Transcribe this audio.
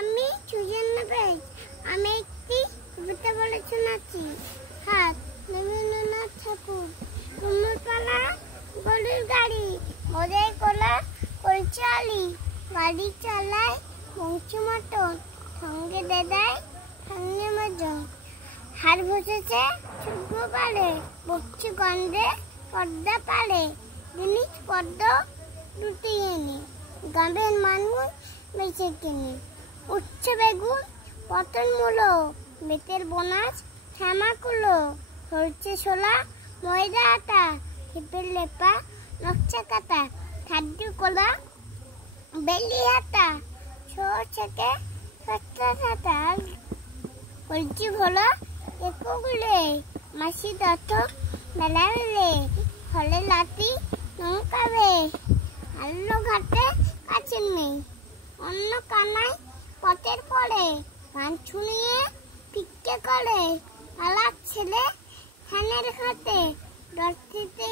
আমি সুজন্য পেজ। আমি একটি কবিতা বলে শোনাচ্ছি। হাত রবীন্দ্রনাথ ঠাকুর। কুমোরপাড়া গরুর গাড়ি, বোঝাই কোলা করছে আলি। গাড়ি চালায় বংশী মটর, সঙ্গে দাদাই সঙ্গে মজন। হার বসেছে শুভ্র পাড়ে, বকছি গন্ধে পর্দা পাড়ে। জিনিস পদ্ম দুটি এনে, গ্রামের মানুষ বেঁচে কিনে। উচ্ছে বেগুন পটল মূলো, বেতের বোনাস শ্যামাকুলো। হচ্ছে ছোলা ময়দা আটা, খেপের লেপা নকশা কাটা। খাদ্য কোলা বেলি হাতা, থেকে সত্তা ছাতা। কলচি ভোলা একুগুলে, মাসি দত্ত মেলা মেলে। ফলে লাতি নৌকাবে, আল্লো ঘাটে কাছের নেই। অন্য কানায় পথের পরে, গান শুনিয়ে ভিক্ষে করে। পালার ছেলে ফ্যানের ঘাটে, দর্শিতে